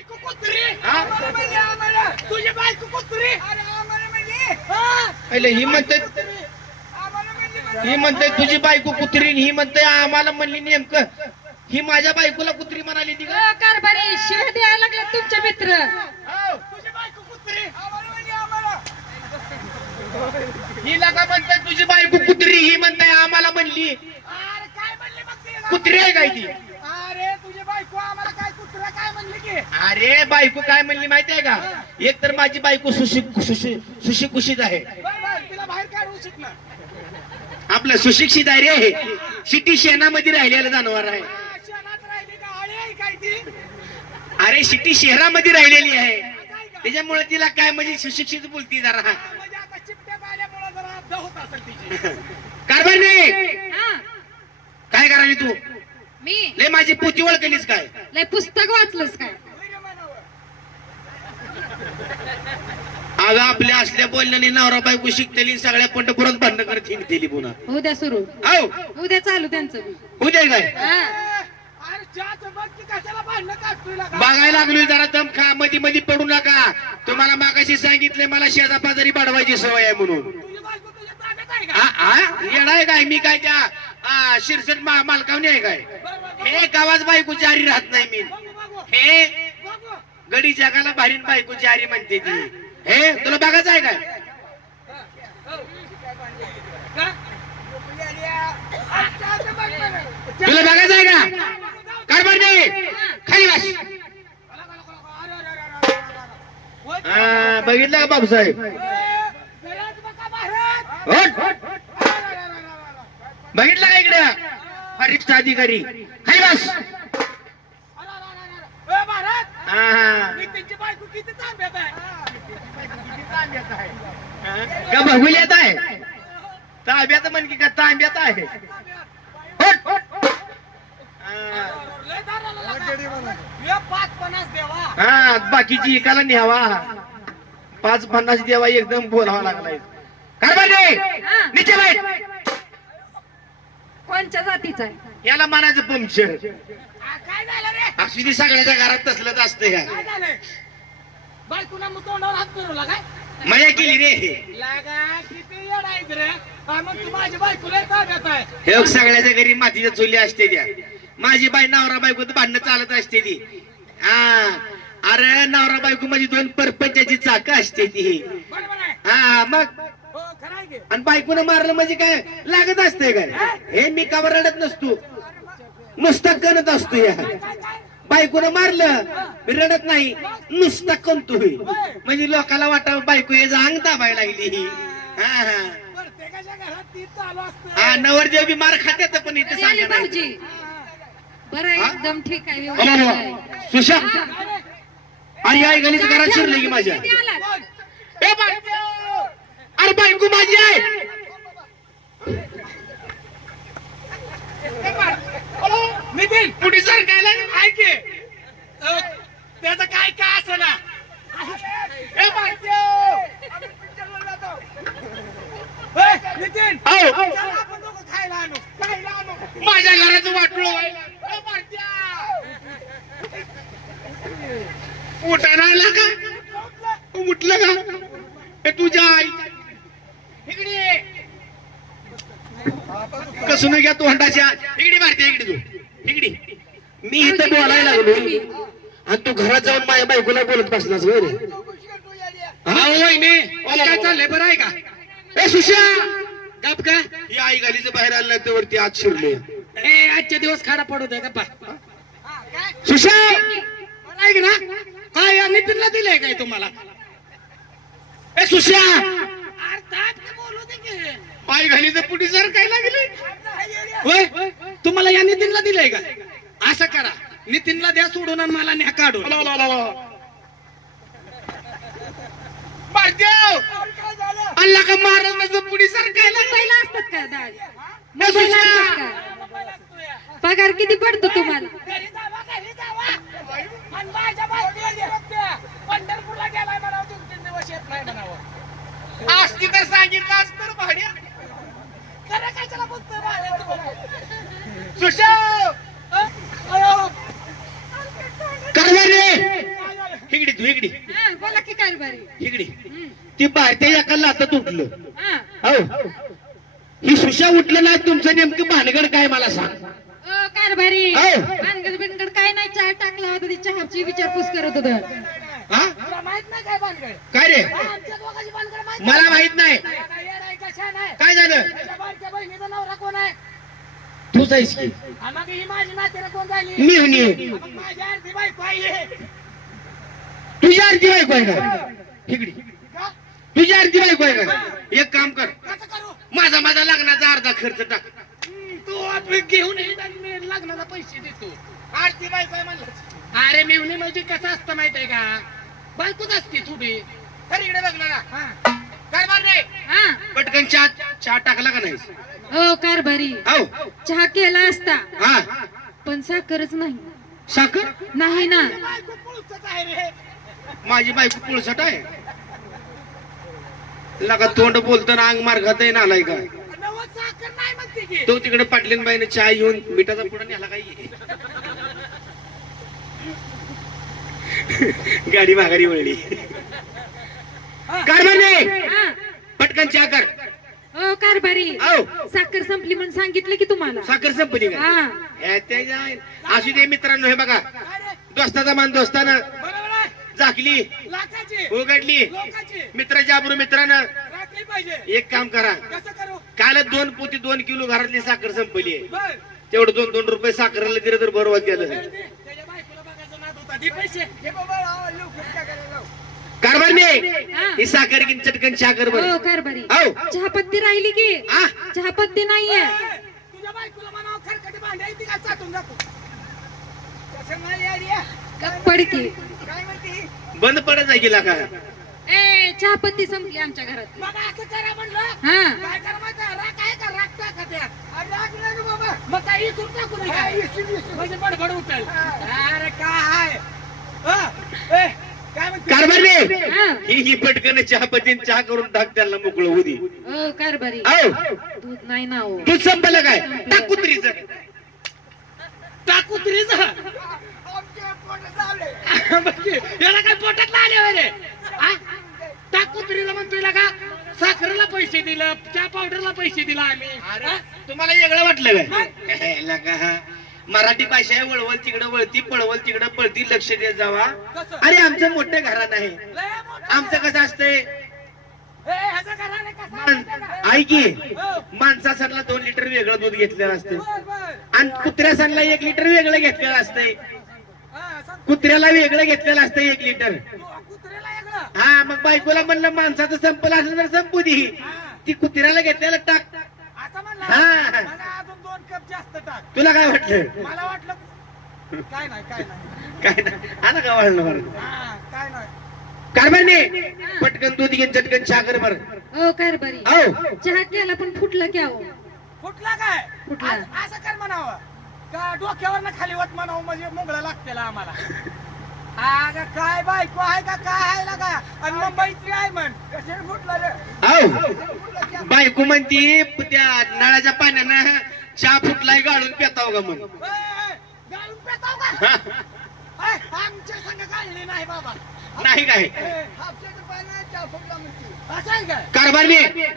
बायको कुत्री? हा? आम्हाला म्हणली आम्हाला. तुझी बायको कुत्री? अरे आम्हाला म्हणली हा? पहिले ही म्हणते आम्हाला. ही म्हणते तुझी बायको कुत्री ही म्हणते आम्हाला म्हणली नेमकं. ही माझ्या बायकोला कुत्री म्हणाली ती का कारभारी शिव्या द्यायला लागले तुमचे मित्र. तुझी बायको कुत्री. आम्हाला म्हणली आम्हाला. हिला का म्हणते तुझी बायको कुत्री? ही म्हणते आम्हाला म्हणली. अरे काय म्हणली मग तिला? कुत्री आहे काय ती अरे तुझी बायको आम्हाला काय कुत्रा काय म्हणली की अरे बायको काय म्हणली माहिती आहे का एक तर माझी बायको सुशी सुशी आहे. बाहेर काढू शकणार. आपलं सुशिक्षित आहे रे. सिटी शेणामध्ये राहिलेलं जनावर आहे. आहे अरे सिटी शहरामध्ये राहिलेली आहे? त्याच्यामुळे तिला काय म्हणजे सुशिक्षित बोलती जरा. म्हणजे असेल तिची. कारभार नाही. हा. काय करायली तू? मी? लय माझी पोती ओळखलीस काय? लय पुस्तक वाचलंस काय. अगं आपल्या असल्या बोलण्याने नवरा बायको शिकतेली सगळ्या पंढरपुरात भांडण करत हिंडतेली पुन्हा. उद्या सुरू. हो उद्या चालू त्यांचं बी. उद्या काय? हा. अरे चहाचं बघ की कशाला भांडणं काढतोय लागा? बघायला लागलोय जरा दम खा मध्ये मध्ये पडू नका. तुम्हाला मागाशी सांगितले मला शेजा पाजारी पाडवायची सवय आहे म्हणून. तुझी बायको तुझ्या ताब्यात आहे आ, का आ? येडा आहे काय? मी काय त्या शिरसट मालकावणी आहे काय? हे गावात बायको जारी राहत नाही मी. हे गडी जगाला भारीन बायको जारी म्हणते ती. हे तुला बघायचं आहे काय? का? तुला बघायचं आहे का? कारभार नाही खाली बस. बघितलं का बाबूसाहेब? बघितलं का इकडे? वरिष्ठ अधिकारी. खाली बस. अरे, अरे, अरे, अरे. ए, भारत. मी त्यांची बायको किती तांब्यात आहे? का बघुल्यात आहे? ताब्यात म्हण की का तांब्यात आहे. हा. बाकीची एकाला न्यावा. पाच पन्नास देवा एकदम बोलावा लागलाय. कारभार. नीचे बैठ जातीचा आहे. याला म्हणायचं पंक्चर. काय झालं रे? दे सगळ्याच्या घरात तसलंच असतं ह्या. काय मग तोंडावर हात फिरवला काय? मजा केली रे लागा किती येड आहेत रे. हा, मग तू माझी बायकोला ताब्यात आहे. हे बघ, सगळ्याच्या घरी मातीच्या चुली असते त्या. माझी बाई नवरा बायको तर भांडणं चालत असते ती. हा. अरे नवरा बायको माझी दोन परपंचाची चाक असते ती. बरोबर आहे. हा मग आणि बायकोनं मारलं म्हणजे काय लागत असते काय हे मी का रडत नसतो नुसता कणत असतो या बायकोनं मारलं मी रडत नाही नुसता कणतोय म्हणजे लोकाला वाटावं बायको हे अंग दाबायला लागली ही हा हा प्रत्येकाच्या घरात ती चालू असतं हा नवरदेव बी मार खात्यात पण इथे बरं एकदम ठीक आहे हो, व्यवस्थित हो. आहे. सुशा काय रे? आणि आई गणित घरात शिरलं की माझ्या अरे बायको माझी आहे. नितीन. पुढे सरकायला ऐक त्याचं काय काय असं ना? नितीन. हो. खायला आणू. खायला आणू. माझ्या घराचं वाटलं! उठायला आला का? उठलं. का? तुझ्या आई. कसून घ्या तोंडाच्या इकडे मारते इकडे तू. इकडे मी इथं बोलायला लागलो आणि तू घरात जाऊन माझ्या बायकोला बोलत बसलास होय रे. चौकशी करतो याली. वहिनी काय चाललंय? बरं आहे का? ए सुशा! गप का? ही आई गालीचं बाहेर आलं नाही तर वरती आत शिरले ए आजचे दिवस खाडा पडू दे काय? सुशा! ऐक ना. काय या नितीनला दिलंय काय तुम्हाला? ए सुशा! की पाय घालीचं पुढे जर काय लागले. होय? तुम्हाला या नितीनला दिलंय का? असं करा. नितीनला द्या सोडून आणि मला न्या काढून. काय? अल्ला का महाराजाचं पुढे सरकायला मोबाईल असतात का दाज? ए, मोबाईल असतात का? या. पगार किती पडतो तुम्हाला. पंढरपूरला गेलाय म्हणावं दोन तीन दिवस येत नाही म्हणावं. असती तर सांगितलं असतं भाड्या खरं कशाला बोलतोय भाड्याचं हं? इकडे तू इकडे हा, बोला की कारभारी. इकडे हम्म. ती भारतीय एका लातात उठलं. हा. हो. ही सुशा उठलं नाही तुमचं नेमकं भानगड काय मला सांग. कारभारी. हो. भानगड बिनगड काय नाही चहा टाकला होता ती चहाची विचारपूस करत होत. हा? तुला माहीत नाही काय भानगड? काय रे? आमच्या दोघांची भानगड माहीत मला माहीत नाही. नाही. आता येड आहे का छान आहे? काय झालं? त्याच्या बारक्या बहिणीचा नवरा कोण आहे? तूच आहेस की? मग ही माझी नातेला कोण झाली? मी मग माझी आरती बायको आहे. तुझी आरती बायको आहे का? इकडे का? तुझी आरती बायको आहे का? एक काम कर. कसं करू? माझा माझा लग्नाचा अर्धा खर्च टाक. हम्म, तू आपली घेऊन ये आणि मी लग्नाला पैसे देतो. आरती बायको आहे म्हणलं. अरे मेवणी म्हणजे कसं असतं माहीत आहे का? बायकोच असते थोडी तर इकडे बघ ना. हा. रे हा. पटकन चहा चहा टाकला का नाही ओ कारभारी हो चहा केला असता. हा. पण साखरच नाही. साखर? नाही ना. माझी बायको पुळसट आहे लगा तोंड बोलताना अंग मार खात नालाय का? नवं साखर नाही म्हणते की. तो तिकडे पाटलीन बाईने चहा येऊन मिठाचा पुढे नेला काही गाडी माघारी वळली. कर म्हणे हा. पटकन चहा कर. ओ कारभारी. औ. साखर संपली म्हणून सांगितलं की तुम्हाला. साखर संपली का? हा. हे असू दे मित्रांनो हे बघा. दोस्ताचा मान दोस्तानं बरोबर आहे. झाकली. लाखाची. उघडली. लोकांची. मित्राच्या आबरू मित्रानं. राखली पाहिजे. एक काम करा. कसं करू? काल दोन पोती दोन किलो घरातली साखर संपली. आहे बर. तेवढं दोन दोन रुपये साखरेला दिलं तर बरोबर केलं त्याच्या बायकोला बघायचं नाद होता. दे पैसे. हे बाबा लवकर काय. कारभार हा. ही साखर चटकन कारभारी औ. चहापत्ती राहिली की? आ? चहापत्ती नाहीये. तुझ्या बायकोला म्हणावं खरकटी भांडी आहे ती चाटून जातो? कसं नाही काय म्हणते? बंद पडत आहे गेला का? ए चहापत्ती संपली आमच्या घरात. मग असं करा म्हणलं. हा. काय करा माहिती आहे? राख आहे का? राख टाका त्यात अरे राख नाही रे बाबा. मग काही इसून टाकू नये काय म्हणजे बडबड उठेल. अरे काय हा? ए, कारभार हा. ही ही पटकन चहा पतीन चहा करून टाक त्याला मोकळं होऊ दे. कारभारी. दूध नाही ना हो. तू संपलं काय? टाक कुत्रीच टाकू तरीच याला काय पोटात आले होय रे? हा? टाकू तरीला म्हणतोय का? साखरेला पैसे दिलं चहा पावडरला पैसे दिला आम्ही. अरे तुम्हाला वेगळं वाटलं काय? हे, लगा. मराठी भाषा आहे वळवल तिकडं वळती पळवल तिकडं पळती लक्ष देत जावा? अरे आमचं मोठं घरात आहे आमचं कसं असतंय घराणे का? आई की हो. माणसा सणला दोन लिटर वेगळं दूध घेतलेलं असतं. आणि कुत्र्या सणला एक लिटर वेगळं घेतलेलं असतंय हा. कुत्र्याला वेगळं घेतलेलं असतं एक लिटर वेगळं. हा मग बायकोला म्हणलं माणसाचं संपलं असलं तर संपू दे हा. ती कुत्र्याला घेतलेलं टाक असं म्हणला हा. मला अजून दोन कप जास्त टाक. तुला काय वाटलं? मला वाटलं काय नाही काय नाही. काय नाही. आला का वाढलं बरं? हा, काय नाही. कारभारने पटकन दूध घेऊन चटकन चहा कर बरं. ओ कारभारी औ चहा केला पण फुटलं की अहो. कुठला काय? कुठला? आज- असं कर म्हणावं. का डोक्यावर खाली वत म्हणावं म्हणजे मुंगळं लागतेल आम्हाला. अगं काय बायको आहे का काय आहे ना का आणि मुंबईची आहे म्हण. कसे फुटला रे? बायको म्हणती त्या नळाच्या पाण्यानं चहा फुटलाय गाळून पेताव का? मग नाही बाबा. नाही काय?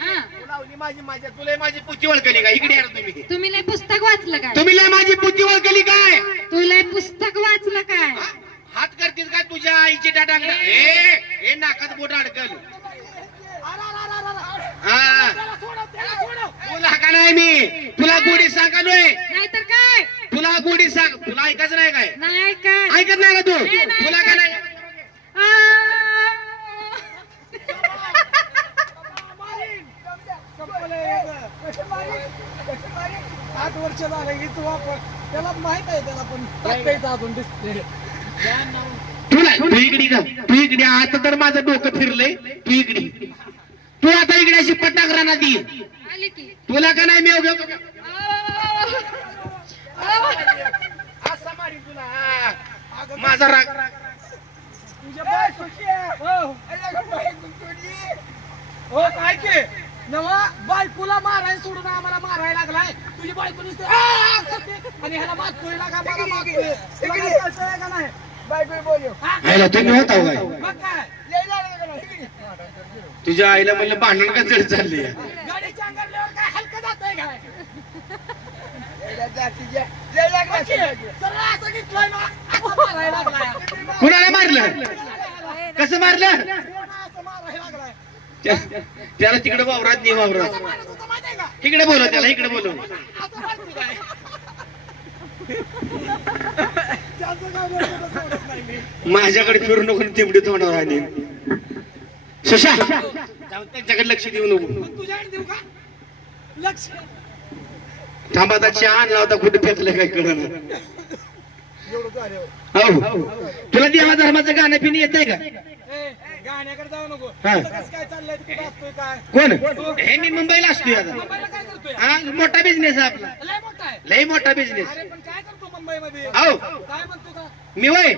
हा. लावली माझी माझ्या तुला माझी पुती ओळखली का? इकडे या रे तुम्ही. तुम्ही लय पुस्तक वाचलं काय? तुम्ही लय माझी पुती ओळखली काय? तुला पुस्तक वाचलं काय? हात करतीस काय तुझ्या आईची डाटा ए हे नाकात बोट अडकल अरे, अरे, अरे, अरे, अरे. हा त्याला सोडव त्याला सोडव नाही मी. तुला गोडी सांगा नोय नाहीतर काय? तुला गोडी सांग. तुला ऐकायचं नाही काय? नाही काय ऐकत नाही का तू? नाही, नाही. तुला का नाही? आठ वर्ष झाले तू वापर. त्याला माहीत आहे त्याला पण. टाकायचं अजून दिसते. तुला तू इकडे का तू इकडे. आता तर माझं डोकं फिरलंय. तू इकडे. तू आता इकडे अशी पटाक राहणार की तुला का नाही मी उभं- असा तुला. हा. माझा राग. तुझ्या बाय. हो. हो काय की? नवा बायकोला मारायला सोडून आम्हाला मारायला लागलाय. तुझी बायको नुसतं आणि ह्याला मला तुला तुम्ही होता हो काय? मग काय? तुझ्या आईला म्हणलं भांडण का चढ चालली गाडीच्या अंगारल्यावर काय हलकं जातंय काय सरळ असं घेतलंय ना, असं मारायला लागलाय. कुणाला मारलं कसं मारलं असं मारायला लागलाय. त्या- त्याला तिकडे वावरात नाही वावरात असं मारत होता माहितीये का? इकडे बोलव त्याला इकडे बोलव असं मारतो काय? त्याचं काय बोलतो तर सोडत नाही मी. माझ्याकडे फिरू नको तिमडी तोंडावर आणि सुशा जाऊन त्यांच्याकडे लक्ष देऊ नको पण तुझ्याकडे देऊ का लक्ष. थांबा आता चहा आणला होता कुठे फेकलं काय कळणार हो तुला देवा धर्माचं गाणं पिणी येत आहे का गाण्याकडे जाऊ नको. हा. काय चाललंय काय? कोण? हे मी मुंबईला असतोय आता. हा मोठा बिझनेस आहे आपला. लय मोठा बिझनेस अरे पण काय करतो मुंबईमध्ये? हो. मी वय?